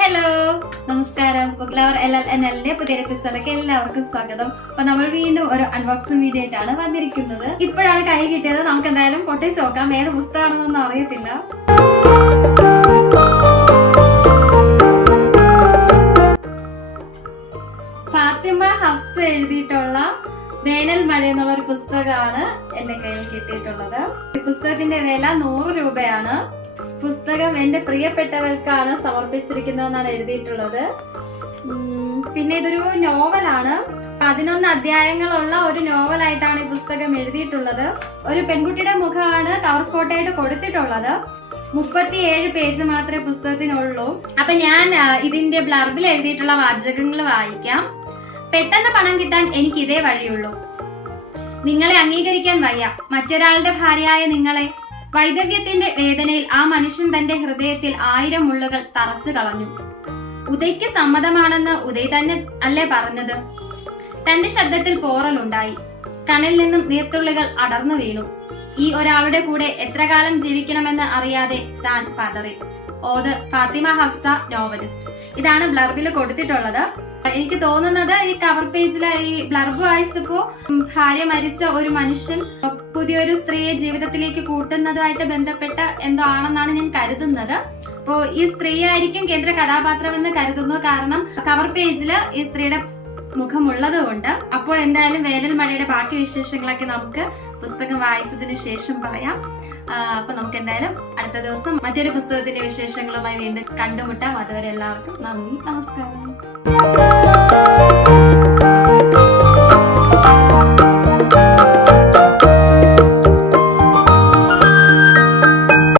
Hello നമസ്കാരം. LOVER-LLNL പുതിയൊരു എപ്പിസോഡിലേക്ക് എല്ലാവർക്കും സ്വാഗതം. അപ്പൊ നമ്മൾ വീണ്ടും ഒരു അൺബോക്സിംഗ് വീഡിയോ ആയിട്ടാണ് വന്നിരിക്കുന്നത്. ഇപ്പോഴാണ് കൈ കിട്ടിയത്. നമുക്ക് എന്തായാലും പൊട്ടിച്ച് നോക്കാം. ഏത് പുസ്തകമാണെന്നൊന്നും അറിയത്തില്ല. ഫാത്തിമ ഹഫ്സ എഴുതിയിട്ടുള്ള വേനൽ മഴ എന്നുള്ള ഒരു പുസ്തകമാണ് എന്റെ കയ്യിൽ കിട്ടിയിട്ടുള്ളത്. ഈ പുസ്തകത്തിന്റെ വില 100 രൂപയാണ്. പുസ്തകം എന്റെ പ്രിയപ്പെട്ടവർക്കാണ് സമർപ്പിച്ചിരിക്കുന്നതെന്നാണ് എഴുതിയിട്ടുള്ളത്. പിന്നെ ഇതൊരു നോവലാണ്. 11 അധ്യായങ്ങളുള്ള ഒരു നോവലായിട്ടാണ് ഈ പുസ്തകം എഴുതിയിട്ടുള്ളത്. ഒരു പെൺകുട്ടിയുടെ മുഖമാണ് കവർ ഫോട്ടോയായിട്ട് കൊടുത്തിട്ടുള്ളത്. 37 പേജ് മാത്രമേ പുസ്തകത്തിനുള്ളൂ. അപ്പൊ ഞാൻ ഇതിന്റെ ബ്ലർബിൽ എഴുതിയിട്ടുള്ള വാചകങ്ങൾ വായിക്കാം. പെട്ടെന്ന് പണം കിട്ടാൻ എനിക്ക് ഇതേ വഴിയുള്ളൂ. നിങ്ങളെ അംഗീകരിക്കാൻ വയ്യ. മറ്റൊരാളുടെ ഭാര്യയായ നിങ്ങളെ. വൈദവ്യത്തിന്റെ വേദനയിൽ ആ മനുഷ്യൻ തന്റെ ഹൃദയത്തിൽ 1000 മുള്ളുകൾ തറച്ചു കളഞ്ഞു. ഉദയ്ക്ക് സമ്മതമാണെന്ന് ഉദയ് തന്നെ അല്ലേ പറഞ്ഞത്? തന്റെ ശബ്ദത്തിൽ പോറലുണ്ടായി. കണ്ണിൽ നിന്നും നീർത്തുള്ളികൾ അടർന്നു വീണു. ഈ ഒരാളുടെ കൂടെ എത്ര കാലം ജീവിക്കണമെന്ന് അറിയാതെ താൻ പതറി. ഓത് ഫാത്തിമ ഹഫ്സ, നോവലിസ്റ്റ്. ഇതാണ് ബ്ലർബിൽ കൊടുത്തിട്ടുള്ളത്. എനിക്ക് തോന്നുന്നത് ഈ കവർ പേജില് ഈ ബ്ലർബ് വായിച്ചപ്പോ ഭാര്യ മരിച്ച ഒരു മനുഷ്യൻ പുതിയൊരു സ്ത്രീയെ ജീവിതത്തിലേക്ക് കൂട്ടുന്നതുമായിട്ട് ബന്ധപ്പെട്ട എന്തോ ആണെന്നാണ് ഞാൻ കരുതുന്നത്. അപ്പോ ഈ സ്ത്രീ ആയിരിക്കും കേന്ദ്ര കഥാപാത്രം എന്ന് കരുതുന്നു. കാരണം കവർ പേജില് ഈ സ്ത്രീയുടെ മുഖമുള്ളത് കൊണ്ട്. അപ്പോൾ എന്തായാലും വേനൽ മഴയുടെ ബാക്കി വിശേഷങ്ങളൊക്കെ നമുക്ക് പുസ്തകം വായിച്ചതിന് ശേഷം പറയാം. അപ്പൊ നമുക്ക് എന്തായാലും അടുത്ത ദിവസം മറ്റൊരു പുസ്തകത്തിന്റെ വിശേഷങ്ങളുമായി വീണ്ടും കണ്ടുമുട്ടാം. അതുവരെ എല്ലാവർക്കും നന്ദി, നമസ്കാരം.